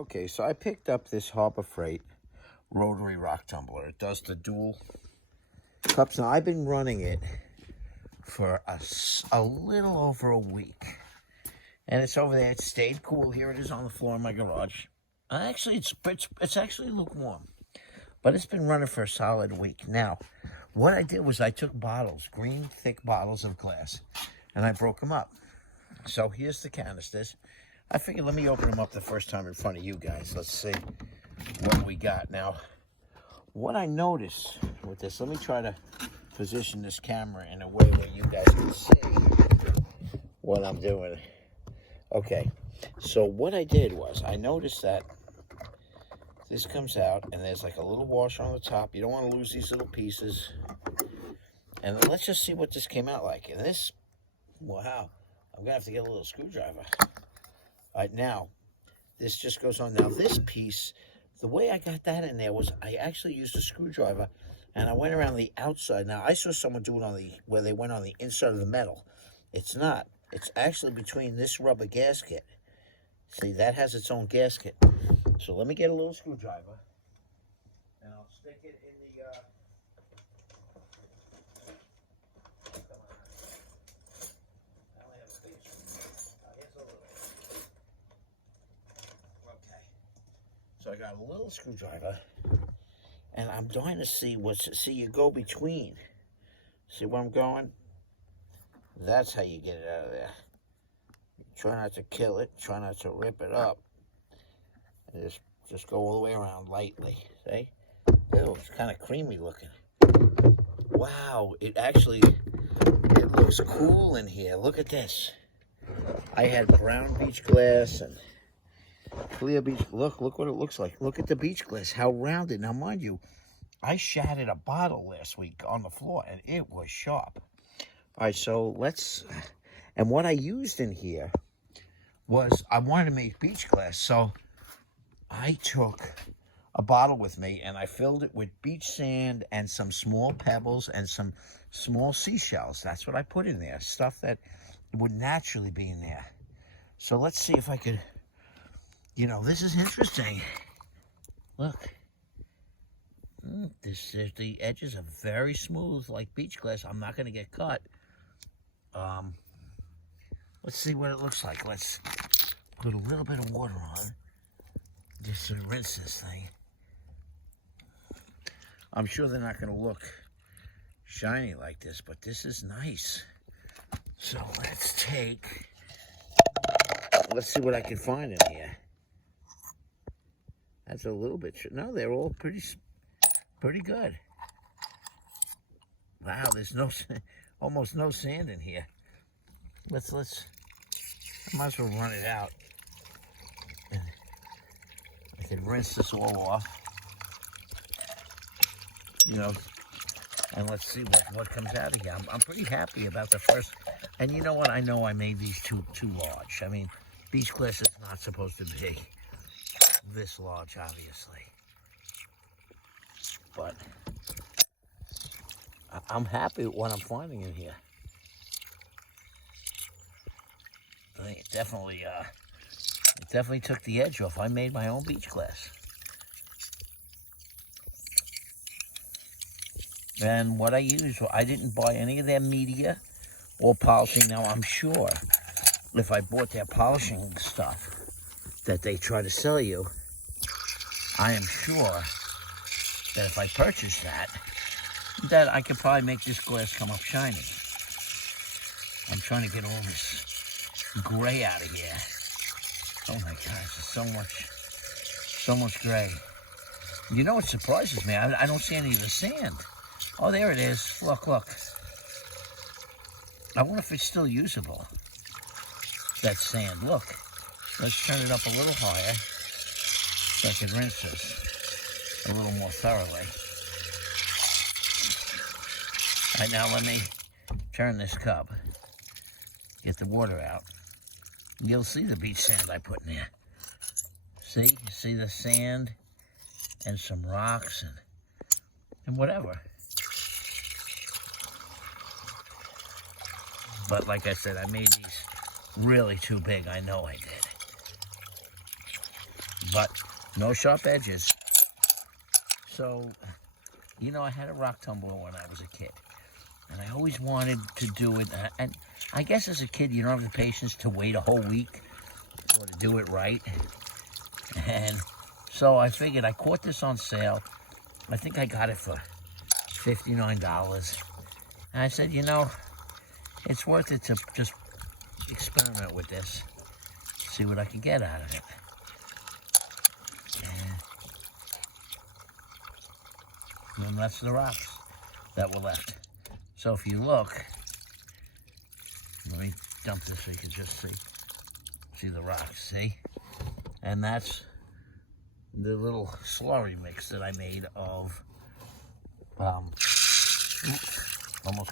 Okay, so I picked up this Harbor Freight rotary rock tumbler. It does the dual cups. Now, I've been running it for a little over a week. And it's over there. It stayed cool. Here it is on the floor in my garage. Actually, it's actually lukewarm. But it's been running for a solid week. Now, what I did was I took bottles, green, thick bottles of glass, and I broke them up. So here's the canisters. I figured let me open them up the first time in front of you guys. Let's see what we got. Now, what I noticed with this, let me try to position this camera in a way where you guys can see what I'm doing. Okay, so what I did was I noticed that this comes out and there's like a little washer on the top. You don't want to lose these little pieces. And let's just see what this came out like. And this, wow, I'm going to have to get a little screwdriver. All right, now, this just goes on. Now, this piece, the way I got that in there was I actually used a screwdriver, and I went around the outside. Now, I saw someone do it where they went on the inside of the metal. It's not. It's actually between this rubber gasket. See, that has its own gasket. So let me get a little screwdriver, and I'll stick it in the... So I got a little screwdriver, and I'm trying to see you go between. See where I'm going? That's how you get it out of there. Try not to kill it, try not to rip it up. And just go all the way around lightly, see? Ew, it's kind of creamy looking. Wow, it looks cool in here. Look at this. I had brown beach glass and clear beach. Look what it looks like. Look at the beach glass, how rounded. Now, mind you, I shattered a bottle last week on the floor, and it was sharp. All right, so and what I used in here was I wanted to make beach glass, so I took a bottle with me, and I filled it with beach sand and some small pebbles and some small seashells. That's what I put in there, stuff that would naturally be in there. So let's see if I could... this is interesting. Look. The edges are very smooth, like beach glass. I'm not going to get cut. Let's see what it looks like. Let's put a little bit of water on, just to rinse this thing. I'm sure they're not going to look shiny like this, but this is nice. So let's see what I can find in here. That's a little bit, no, they're all pretty good. Wow, there's almost no sand in here. I might as well run it out. And I can rinse this all off. And let's see what comes out of here. I'm pretty happy about the first. And you know what? I know I made these too large. I mean, beach glass is not supposed to be this large, obviously. But I'm happy with what I'm finding in here. I think it definitely took the edge off. I made my own beach glass. And what I used, I didn't buy any of their media or polishing. Now, I'm sure if I bought their polishing stuff that they try to sell you, I am sure that if I purchased that I could probably make this glass come up shiny. I'm trying to get all this gray out of here. Oh my gosh, there's so much gray. You know what surprises me? I don't see any of the sand. Oh, there it is. Look. I wonder if it's still usable, that sand. Look, let's turn it up a little higher so I can rinse this a little more thoroughly. All right, now let me turn this cup, get the water out. You'll see the beach sand I put in there. See? You see the sand and some rocks and whatever. But like I said, I made these really too big. I know I did. but no sharp edges. So, you know, I had a rock tumbler when I was a kid, and I always wanted to do it. And I guess as a kid, you don't have the patience to wait a whole week or to do it right. And so I figured I caught this on sale. I think I got it for $59. And I said, you know, it's worth it to just experiment with this, see what I can get out of it. And that's the rocks that were left. So if you look, let me dump this so you can just see the rocks, see? And that's the little slurry mix that I made of, almost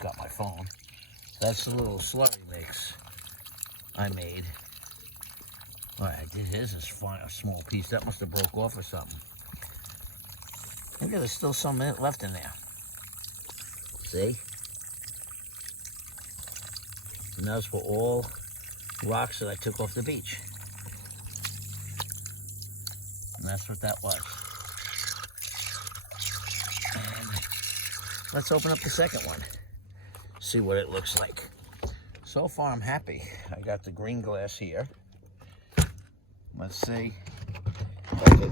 got my phone. That's the little slurry mix I made. All right, here's a small piece. That must have broke off or something. Look, there's still some left in there. See? And those were all rocks that I took off the beach. And that's what that was. And let's open up the second one. See what it looks like. So far, I'm happy. I got the green glass here. Let's see if I can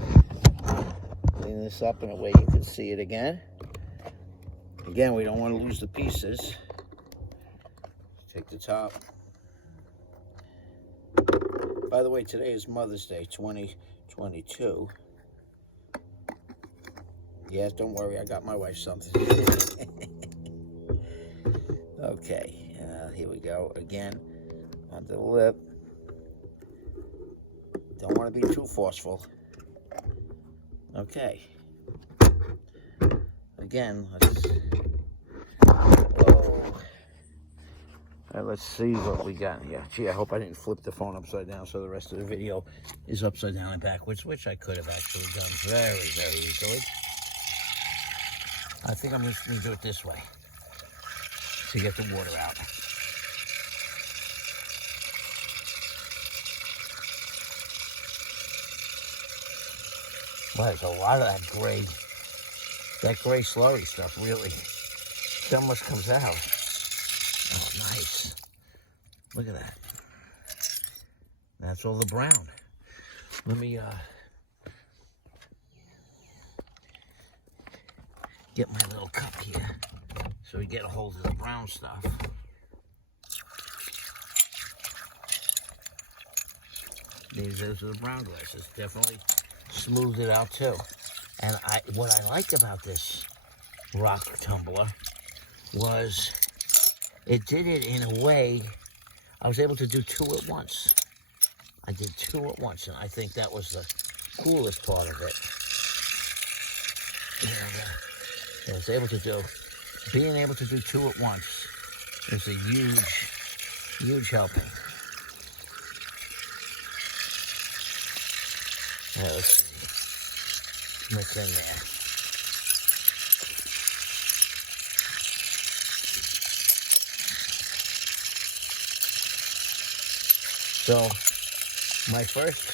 clean this up in a way you can see it again. Again, we don't want to lose the pieces. Take the top. By the way, today is Mother's Day, 2022. Yes, don't worry, I got my wife something. Okay, here we go again on the lip. Don't want to be too forceful. Okay. Again, let's see what we got here. Gee, I hope I didn't flip the phone upside down so the rest of the video is upside down and backwards, which I could have actually done very, very easily. I think I'm just going to do it this way to get the water out. Well, there's a lot of that gray slurry stuff, really. So much comes out. Oh, nice. Look at that. That's all the brown. Let me get my little cup here so we get a hold of the brown stuff. Those are the brown glasses. Definitely smoothed it out too. And what I liked about this rock tumbler was it did it in a way I was able to do two at once. I did two at once, and I think that was the coolest part of it. And I was able to being able to do two at once is a huge, huge helping. Let's see. What's in there? So, my first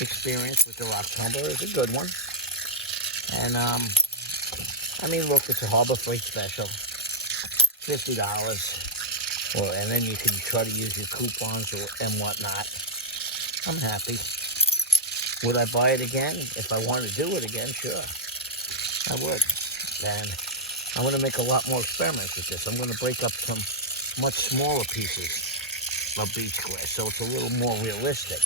experience with the rock tumbler is a good one. And, I mean, look, it's a Harbor Freight special. $50. And then you can try to use your coupons and whatnot. I'm happy. Would I buy it again? If I wanted to do it again, sure. I would. And I'm going to make a lot more experiments with this. I'm going to break up some much smaller pieces of beach glass, so it's a little more realistic.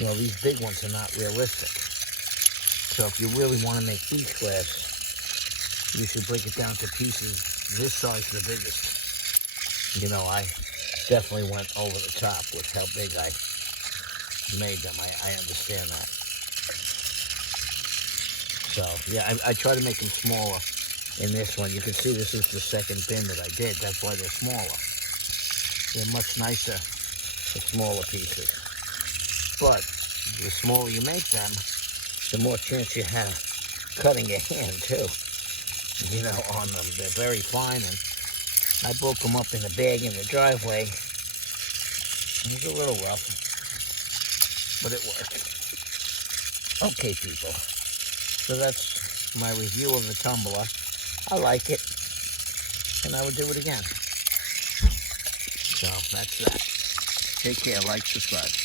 You know, these big ones are not realistic. So if you really want to make beach glass, you should break it down to pieces this size, the biggest. You know, I definitely went over the top with how big I made them. I understand that. So, yeah, I try to make them smaller in this one. You can see this is the second bin that I did. That's why they're smaller. They're much nicer, the smaller pieces. But the smaller you make them, the more chance you have cutting your hand, too. You know, on them. They're very fine, and I broke them up in a bag in the driveway. It was a little rough, but it worked. Okay, people. So that's my review of the tumbler. I like it, and I would do it again. So that's that. Take care. Like, subscribe.